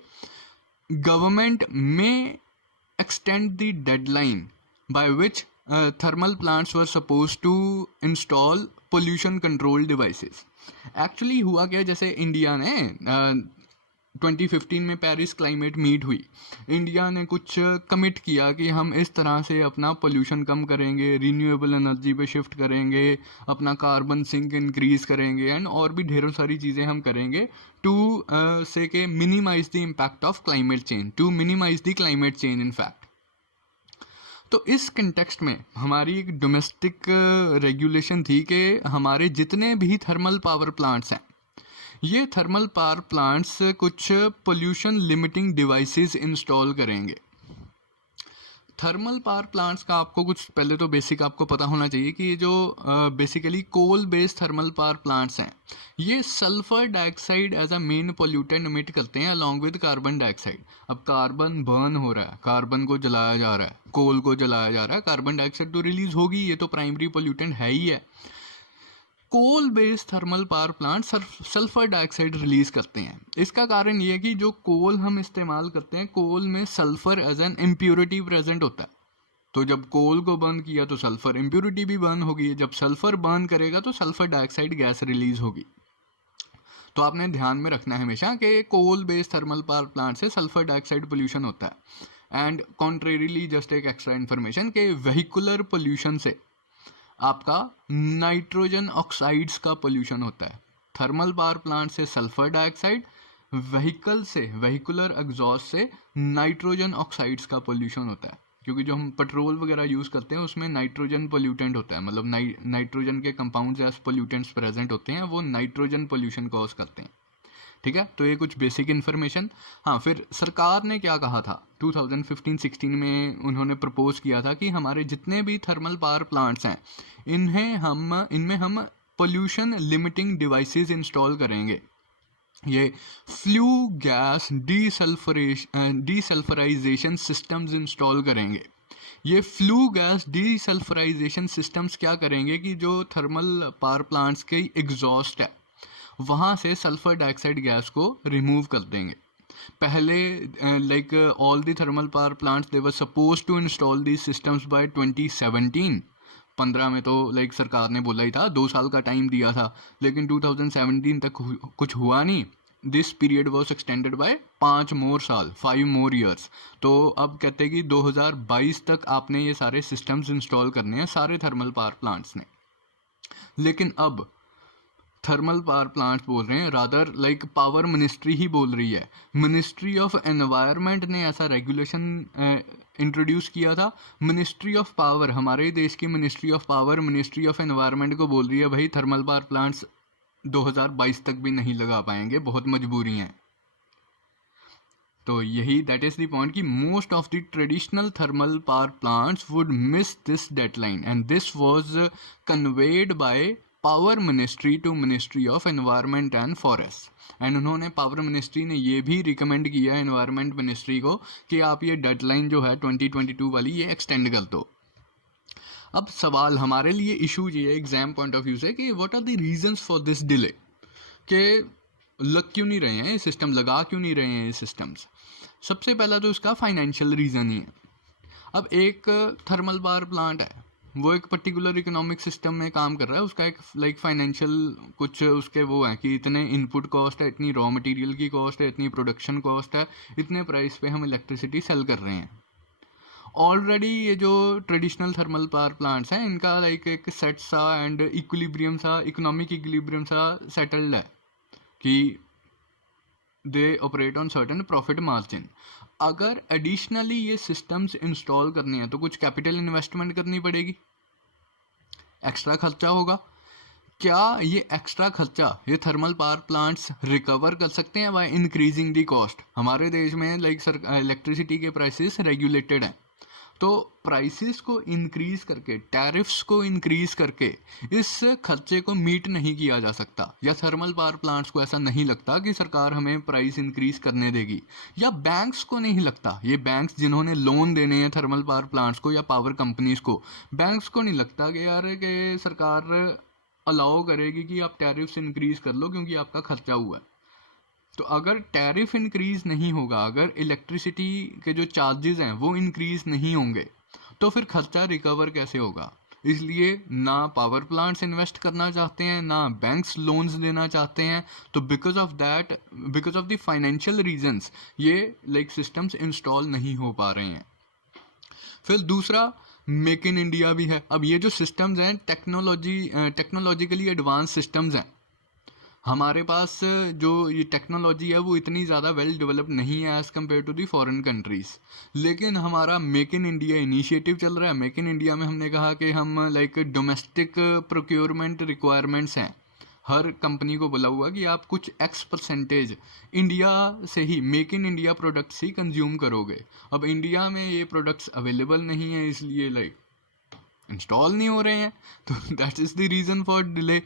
गवर्नमेंट में extend the deadline by which thermal plants were supposed to install pollution control devices. Actually हुआ क्या, जैसे इंडिया ने 2015 में पेरिस क्लाइमेट मीट हुई, इंडिया ने कुछ कमिट किया कि हम इस तरह से अपना पोल्यूशन कम करेंगे, रीन्यूएबल एनर्जी पे शिफ्ट करेंगे, अपना कार्बन सिंक इंक्रीज करेंगे एंड और भी ढेरों सारी चीज़ें हम करेंगे टू से के minimize the impact of climate change, to minimize the climate change in fact. तो इस कंटेक्स्ट में हमारी एक डोमेस्टिक रेगुलेशन थी कि हमारे जितने भी थर्मल पावर प्लांट्स हैं, ये थर्मल पावर प्लांट्स कुछ पोल्यूशन लिमिटिंग डिवाइसेस इंस्टॉल करेंगे. थर्मल पावर प्लांट्स का आपको कुछ पहले तो बेसिक आपको पता होना चाहिए कि ये जो basically coal based thermal power plants हैं, ये sulphur dioxide as a main pollutant emit करते हैं अलॉन्ग विद कार्बन डाइऑक्साइड. अब कार्बन बर्न हो रहा है, कार्बन को जलाया जा रहा है, कोल को जलाया जा रहा है, कार्बन डाइऑक्साइड तो रिलीज होगी, ये तो प्राइमरी पोल्यूटेंट है ही है. Coal based thermal power plant sulphur dioxide release करते हैं. इसका कारण ये है कि जो कोल हम इस्तेमाल करते हैं, कोल में sulphur as an impurity present होता है. तो जब कोल को बर्न किया तो सल्फर इम्प्योरिटी भी बर्न होगी, जब सल्फर बर्न करेगा तो सल्फर डाइऑक्साइड गैस रिलीज होगी. तो आपने ध्यान में रखना है हमेशा कि coal based thermal power plant से सल्फर डाइऑक्साइड पोल्यूशन होता है. एंड कॉन्ट्रेरीली जस्ट एक एक्स्ट्रा इन्फॉर्मेशन के व्हीकुलर पोल्यूशन से आपका नाइट्रोजन ऑक्साइड्स का पोल्यूशन होता है. थर्मल पावर प्लांट से सल्फर डाइऑक्साइड, व्हीकल से, व्हीकुलर एग्जॉस्ट से नाइट्रोजन ऑक्साइड्स का पोल्यूशन होता है. क्योंकि जो हम पेट्रोल वगैरह यूज़ करते हैं उसमें नाइट्रोजन पोल्यूटेंट होता है, मतलब नाइट्रोजन के कंपाउंड्स एज पोल्यूटेंट्स प्रेजेंट होते हैं, वो नाइट्रोजन पोल्यूशन कॉज करते हैं. ठीक है, तो ये कुछ बेसिक इन्फॉर्मेशन. हाँ, फिर सरकार ने क्या कहा था 2015-16 में, उन्होंने प्रपोज किया था कि हमारे जितने भी थर्मल पावर प्लांट्स हैं इनमें हम पोल्यूशन लिमिटिंग डिवाइसेस इंस्टॉल करेंगे. ये flue gas desulphurisation systems install करेंगे. ये फ्लू गैस डीसल्फराइजेशन सिस्टम्स क्या करेंगे कि जो थर्मल पावर प्लांट्स के एग्जॉस्ट है वहाँ से सल्फर डाइऑक्साइड गैस को रिमूव कर देंगे. पहले like all the thermal power plants they were suppose to install the systems by 2017 में तो लाइक सरकार ने बोला ही था, 2 साल का टाइम दिया था, लेकिन 2017 तक कुछ हुआ नहीं. This period was extended by 5 more साल, 5 more years। तो अब कहते हैं कि 2022 तक आपने ये सारे सिस्टम्स इंस्टॉल करने हैं सारे थर्मल पावर प्लांट्स ने। लेकिन अब थर्मल पावर प्लांट्स बोल रहे हैं, रादर लाइक पावर मिनिस्ट्री ही बोल रही है। मिनिस्ट्री ऑफ एनवायरनमेंट ने ऐसा रेगुलेशन इंट्रोड्यूस किया था। मिनिस्ट्री ऑफ पावर, हमारे देश की ministry of power ministry of environment को बोल रही है भाई थर्मल पावर प्लांट्स 2022 तक भी नहीं लगा पाएंगे, बहुत मजबूरी हैं। तो यही दैट इज द पॉइंट कि most of the traditional thermal power plants would miss this deadline and this was conveyed by power ministry to ministry of environment and forest. And उन्होंने पावर मिनिस्ट्री ने ये भी recommend किया environment ministry को कि आप ये डेडलाइन जो है 2022 वाली ये एक्सटेंड कर दो। अब सवाल हमारे लिए इशू ये एग्जाम पॉइंट ऑफ व्यू से कि what are the reasons for this delay, कि लग क्यों नहीं रहे हैं ये सिस्टम, लगा क्यों नहीं रहे हैं ये सिस्टम्स। सबसे पहला तो इसका फाइनेंशियल रीज़न ही है। अब एक थर्मल पावर प्लांट है, वो एक पर्टिकुलर इकोनॉमिक सिस्टम में काम कर रहा है, उसका एक लाइक फाइनेंशियल कुछ उसके वो है कि इतने इनपुट कॉस्ट है, इतनी रॉ मटेरियल की कॉस्ट है, इतनी प्रोडक्शन कॉस्ट है, इतने प्राइस पे हम इलेक्ट्रिसिटी सेल कर रहे हैं। ऑलरेडी ये जो ट्रेडिशनल थर्मल पावर प्लांट्स हैं इनका लाइक एक सेट सा एंड इक्विलिब्रियम सा, इकोनॉमिक इक्विलिब्रियम सा सेटल्ड है कि they operate on certain profit margin. अगर एडिशनली ये सिस्टम्स इंस्टॉल करने हैं तो कुछ कैपिटल इन्वेस्टमेंट करनी पड़ेगी, एक्स्ट्रा खर्चा होगा। क्या ये एक्स्ट्रा खर्चा ये थर्मल पावर प्लांट्स रिकवर कर सकते हैं बाय इंक्रीजिंग दी कॉस्ट? हमारे देश में लाइक इलेक्ट्रिसिटी के प्राइसेस रेगुलेटेड हैं, तो प्राइसेस को इंक्रीज करके, टैरिफ्स को इंक्रीज करके इस खर्चे को मीट नहीं किया जा सकता। या थर्मल पावर प्लांट्स को ऐसा नहीं लगता कि सरकार हमें प्राइस इंक्रीज करने देगी, या बैंक्स को नहीं लगता, ये बैंक्स जिन्होंने लोन देने हैं थर्मल पावर प्लांट्स को या पावर कंपनीज को, बैंक्स को नहीं लगता कि यार कि सरकार अलाउ करेगी कि आप टैरिफ्स इंक्रीज कर लो क्योंकि आपका खर्चा हुआ है। तो अगर टैरिफ इंक्रीज नहीं होगा, अगर इलेक्ट्रिसिटी के जो चार्जेस हैं वो इंक्रीज नहीं होंगे, तो फिर खर्चा रिकवर कैसे होगा? इसलिए ना पावर प्लांट्स इन्वेस्ट करना चाहते हैं, ना बैंक्स लोन्स देना चाहते हैं। तो because of that, because of the financial reasons ये लाइक सिस्टम्स इंस्टॉल नहीं हो पा रहे हैं। फिर दूसरा मेक इन इंडिया भी है। अब ये जो सिस्टम्स हैं टेक्नोलॉजिकली एडवांस सिस्टम्स हैं, हमारे पास जो ये टेक्नोलॉजी है वो इतनी ज़्यादा वेल डेवलप्ड नहीं है as compare to the foreign countries. लेकिन हमारा मेक इन इंडिया इनिशिएटिव चल रहा है। मेक इन इंडिया में हमने कहा कि हम लाइक डोमेस्टिक प्रोक्योरमेंट रिक्वायरमेंट्स हैं, हर कंपनी को बोला हुआ कि आप कुछ X% इंडिया से ही, मेक इन इंडिया प्रोडक्ट्स ही कंज्यूम करोगे। अब इंडिया में ये प्रोडक्ट्स अवेलेबल नहीं है, इसलिए लाइक इंस्टॉल नहीं हो रहे हैं, तो that is the reason for delay.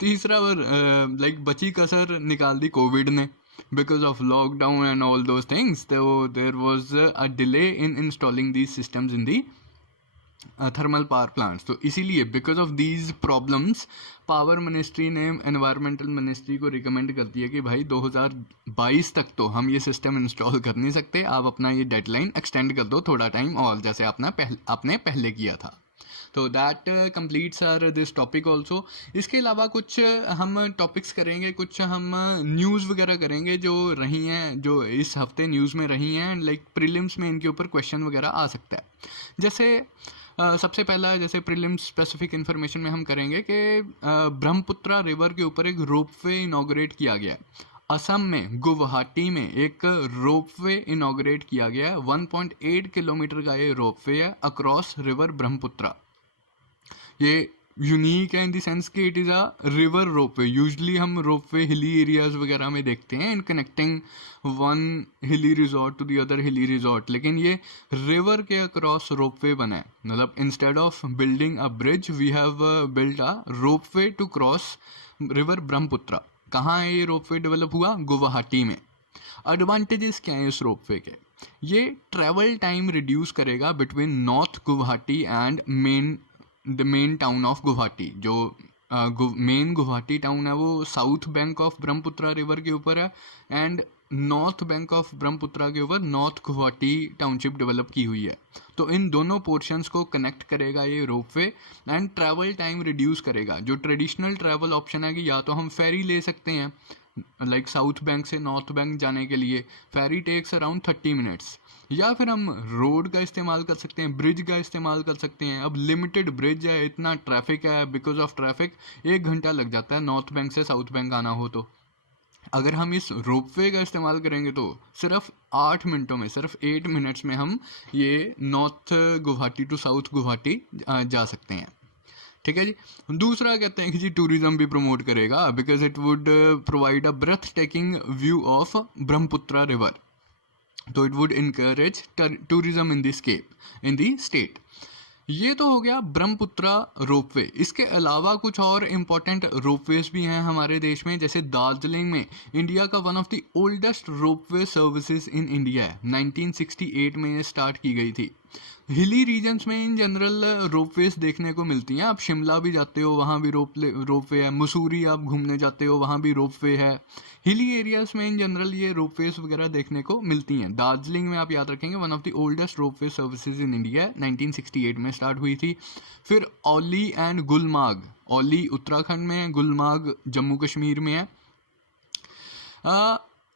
तीसरा लाइक बची कसर निकाल दी कोविड ने, because of lockdown and all those things, तो there was a delay in installing these systems in the thermal power plants. तो इसीलिए because of these problems power ministry ने एनवायरमेंटल मिनिस्ट्री को रिकमेंड कर दिया कि भाई 2022 तक तो हम ये सिस्टम इंस्टॉल कर नहीं सकते, आप अपना ये डेडलाइन एक्सटेंड कर दो थोड़ा टाइम और, जैसे आपने पहले किया था। तो that completes our this topic also. इसके अलावा कुछ हम टॉपिक्स करेंगे, कुछ हम न्यूज़ वगैरह करेंगे जो रही हैं, जो इस हफ्ते न्यूज़ में रही हैं, लाइक प्रीलिम्स में इनके ऊपर क्वेश्चन वगैरह आ सकता है। जैसे सबसे पहला, जैसे प्रीलिम्स स्पेसिफिक इन्फॉर्मेशन में हम करेंगे कि ब्रह्मपुत्रा रिवर के ऊपर एक रोपवे इनॉग्रेट किया गया है। असम में गुवाहाटी में एक रोपवे इनॉग्रेट किया गया है। 1.8 किलोमीटर का ये रोपवे है अक्रॉस रिवर ब्रह्मपुत्रा। ये यूनिक है इन द सेंस कि it is a river ropeway. Usually हम रोपवे हिली एरियाज वगैरह में देखते हैं in connecting one hilly resort to the other hilly resort, लेकिन ये रिवर के अक्रॉस रोपवे बना है। मतलब instead of building a bridge we have built a ropeway to cross river Brahmaputra. कहाँ है ये रोपवे डेवलप हुआ? गुवाहाटी में। एडवांटेजेस क्या हैं इस रोपवे के? ये ट्रैवल टाइम रिड्यूस करेगा between north Guwahati and the main town of Guwahati. जो मेन गुवाहाटी टाउन है वो south bank of Brahmaputra river के ऊपर है, and north bank of Brahmaputra के ऊपर नॉर्थ गुवाहाटी टाउनशिप डेवलप की हुई है। तो इन दोनों पोर्शंस को कनेक्ट करेगा ये ropeway and travel time reduce करेगा। जो ट्रेडिशनल ट्रैवल ऑप्शन है कि या तो हम फेरी ले सकते हैं, लाइक साउथ बैंक से नॉर्थ बैंक जाने के लिए फेरी टेक्स अराउंड 30 मिनट्स। या फिर हम रोड का इस्तेमाल कर सकते हैं, ब्रिज का इस्तेमाल कर सकते हैं। अब लिमिटेड ब्रिज है, इतना ट्रैफिक है, बिकॉज ऑफ ट्रैफिक 1 घंटा लग जाता है नॉर्थ बैंक से साउथ बैंक आना हो तो। अगर हम इस रोपवे का इस्तेमाल करेंगे तो सिर्फ 8 मिनटों में, सिर्फ 8 मिनट्स में हम ये north Guwahati to south Guwahati जा सकते हैं। ठीक है जी। दूसरा कहते हैं कि जी टूरिज्म भी प्रमोट करेगा, because it would provide a breathtaking view of Brahmaputra river, तो it would encourage tourism in the state. ये तो हो गया ब्रह्मपुत्र रोपवे। इसके अलावा कुछ और इम्पोर्टेंट रोपवेज भी हैं हमारे देश में, जैसे दार्जिलिंग में इंडिया का one of the oldest ropeway services in India है। 1968 में ये स्टार्ट की गई थी। हिली रीजन्स में इन जनरल रोपवेज देखने को मिलती हैं। आप शिमला भी जाते हो, वहाँ भी रोपवे है। मसूरी आप घूमने जाते हो, वहाँ भी रोपवे है। हिली एरियाज में इन जनरल ये रोपवेज वगैरह देखने को मिलती हैं। दार्जिलिंग में आप याद रखेंगे one of the oldest ropeway services in India, 1968 में स्टार्ट हुई थी। फिर औली एंड गुलमार्ग, औली उत्तराखंड में है, गुलमार्ग जम्मू कश्मीर में है।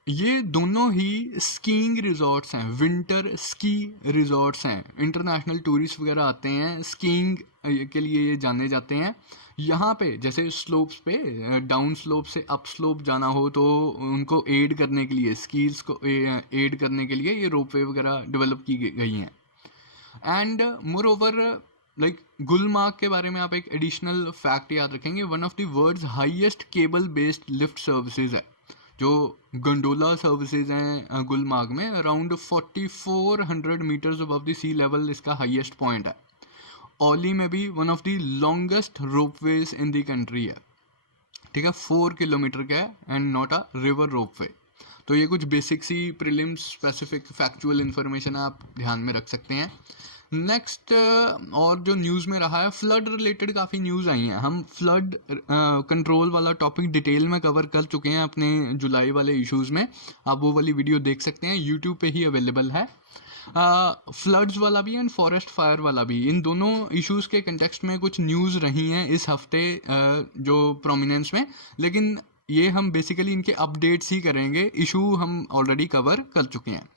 ये दोनों ही स्कीइंग रिजॉर्ट्स हैं, विंटर स्की रिजॉर्ट्स हैं। इंटरनेशनल टूरिस्ट वगैरह आते हैं स्कीइंग के लिए, ये जाने जाते हैं। यहाँ पे जैसे स्लोप्स पे, डाउन स्लोप से अप स्लोप जाना हो तो उनको एड करने के लिए, स्कील्स को एड करने के लिए ये रोपवे वगैरह डेवलप की गई हैं। And moreover like Gulmarg के बारे में आप एक एडिशनल फैक्ट याद रखेंगे, one of the world's highest cable based lift services है। जो गंडोला सर्विसेज हैं गुलमार्ग में, around 4400 meters above the sea level इसका हाईएस्ट पॉइंट है। औली में भी one of the longest ropeways in the country है। ठीक है, 4 किलोमीटर का है and not a river ropeway. तो ये कुछ बेसिक सी प्रीलिम्स स्पेसिफिक फैक्चुअल इन्फॉर्मेशन आप ध्यान में रख सकते हैं। नेक्स्ट और जो न्यूज़ में रहा है, फ्लड रिलेटेड काफ़ी न्यूज़ आई हैं। हम फ्लड कंट्रोल वाला टॉपिक डिटेल में कवर कर चुके हैं अपने जुलाई वाले इश्यूज़ में। आप वो वाली वीडियो देख सकते हैं, यूट्यूब पे ही अवेलेबल है। फ्लड्स वाला भी एंड फॉरेस्ट फायर वाला भी, इन दोनों इश्यूज़ के कंटेक्स्ट में कुछ न्यूज़ रही हैं इस हफ्ते जो प्रोमिनेंस में, लेकिन ये हम बेसिकली इनके अपडेट्स ही करेंगे। इशू हम ऑलरेडी कवर कर चुके हैं।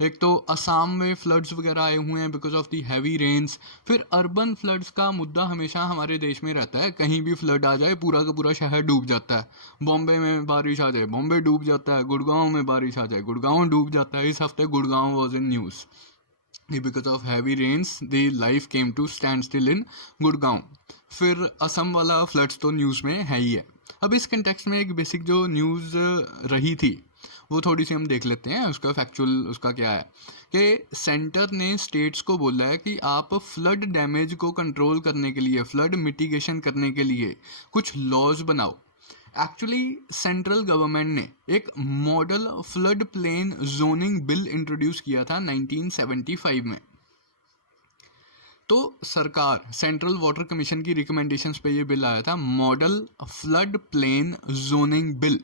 एक तो असम में फ्लड्स वगैरह आए हुए हैं because of the heavy rains. फिर अर्बन फ्लड्स का मुद्दा हमेशा हमारे देश में रहता है, कहीं भी फ्लड आ जाए पूरा का पूरा शहर डूब जाता है। बॉम्बे में बारिश आ जाए बॉम्बे डूब जाता है, गुड़गांव में बारिश आ जाए गुड़गांव डूब जाता है। इस हफ्ते Gurgaon was in news because of heavy rains, the life came to stand still in Gurgaon. फिर असम वाला फ्लड्स तो न्यूज़ में है ही है। अब इस कंटेक्स्ट में एक बेसिक जो न्यूज़ रही थी वो थोड़ी सी हम देख लेते हैं, उसका फैक्चुअल उसका क्या है कि सेंटर ने स्टेट्स को बोला है कि आप फ्लड डैमेज को कंट्रोल करने के लिए, फ्लड मिटिगेशन करने के लिए कुछ लॉज बनाओ। एक्चुअली सेंट्रल गवर्नमेंट ने एक model flood plain zoning bill introduce किया था 1975 में। तो सरकार सेंट्रल वाटर कमीशन की रिकमेंडेशंस पे ये बिल आया था, model flood plain zoning bill.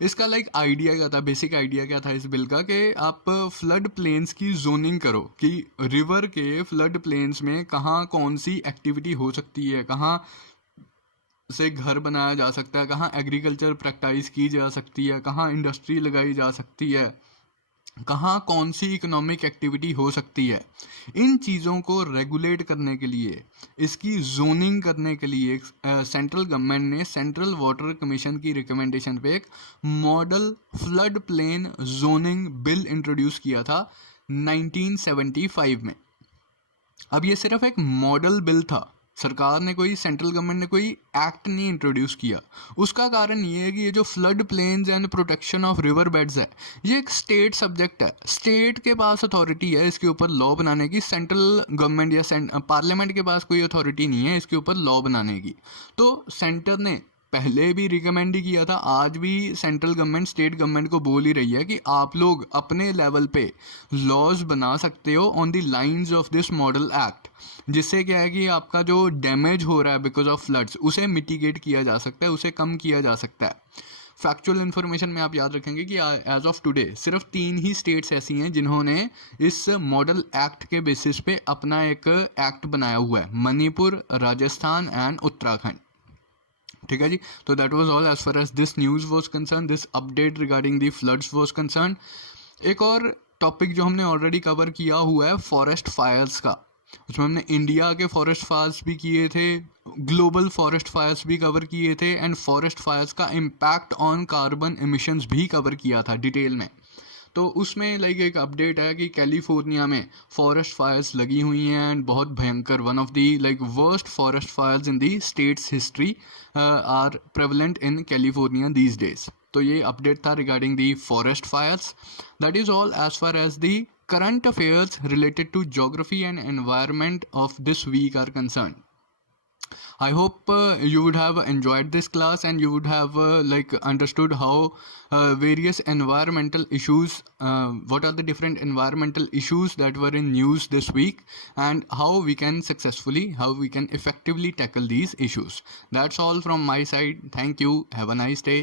इसका लाइक आइडिया क्या था, बेसिक आइडिया क्या था इस बिल का, कि आप फ्लड प्लेन्स की जोनिंग करो कि रिवर के फ्लड प्लेन्स में कहाँ कौन सी एक्टिविटी हो सकती है, कहाँ से घर बनाया जा सकता है, कहाँ एग्रीकल्चर प्रैक्टिस की जा सकती है, कहाँ इंडस्ट्री लगाई जा सकती है, कहाँ कौन सी इकोनॉमिक एक्टिविटी हो सकती है। इन चीज़ों को रेगुलेट करने के लिए, इसकी जोनिंग करने के लिए सेंट्रल गवर्नमेंट ने सेंट्रल वाटर कमीशन की रिकमेंडेशन पे एक model flood plain zoning bill introduce किया था 1975 में। अब ये सिर्फ एक मॉडल बिल था, सरकार ने कोई, सेंट्रल गवर्नमेंट ने कोई एक्ट नहीं इंट्रोड्यूस किया। उसका कारण ये है कि ये जो flood plains and protection of river beds है, ये एक स्टेट सब्जेक्ट है। स्टेट के पास अथॉरिटी है इसके ऊपर लॉ बनाने की, सेंट्रल गवर्नमेंट या पार्लियामेंट के पास कोई अथॉरिटी नहीं है इसके ऊपर लॉ बनाने की। तो सेंटर ने पहले भी रिकमेंड ही किया था, आज भी सेंट्रल गवर्नमेंट स्टेट गवर्नमेंट को बोल ही रही है कि आप लोग अपने लेवल पे लॉज बना सकते हो on the lines of this model act, जिससे क्या है कि आपका जो डैमेज हो रहा है बिकॉज ऑफ फ्लड्स उसे मिटिगेट किया जा सकता है, उसे कम किया जा सकता है। फैक्चुअल इन्फॉर्मेशन में आप याद रखेंगे कि एज ऑफ टुडे सिर्फ 3 ही स्टेट्स ऐसी हैं जिन्होंने इस मॉडल एक्ट के बेसिस पे अपना एक एक्ट बनाया हुआ है, मणिपुर, राजस्थान एंड उत्तराखंड। ठीक है जी. तो that was all as far as this news was concerned, this update regarding the floods was concerned. एक और टॉपिक जो हमने ऑलरेडी कवर किया हुआ है फॉरेस्ट फायर्स का. उसमें हमने इंडिया के फॉरेस्ट फायर्स भी किए थे, ग्लोबल फॉरेस्ट फायर्स भी कवर किए थे, एंड फॉरेस्ट फायर्स का इम्पैक्ट ऑन कार्बन एमिशंस भी कवर किया था डिटेल में. तो उसमें लाइक एक अपडेट है कि कैलिफोर्निया में फॉरेस्ट फायर्स लगी हुई हैं एंड बहुत भयंकर, one of the like worst forest fires in the state's history are prevalent in California these days. तो ये अपडेट था regarding the forest fires. That is all as far as the current affairs related to geography and environment of this week are concerned. I hope you would have enjoyed this class and you would have like understood how various environmental issues, what are the different environmental issues that were in news this week, and how we can effectively tackle these issues. That's all from my side. Thank you. Have a nice day.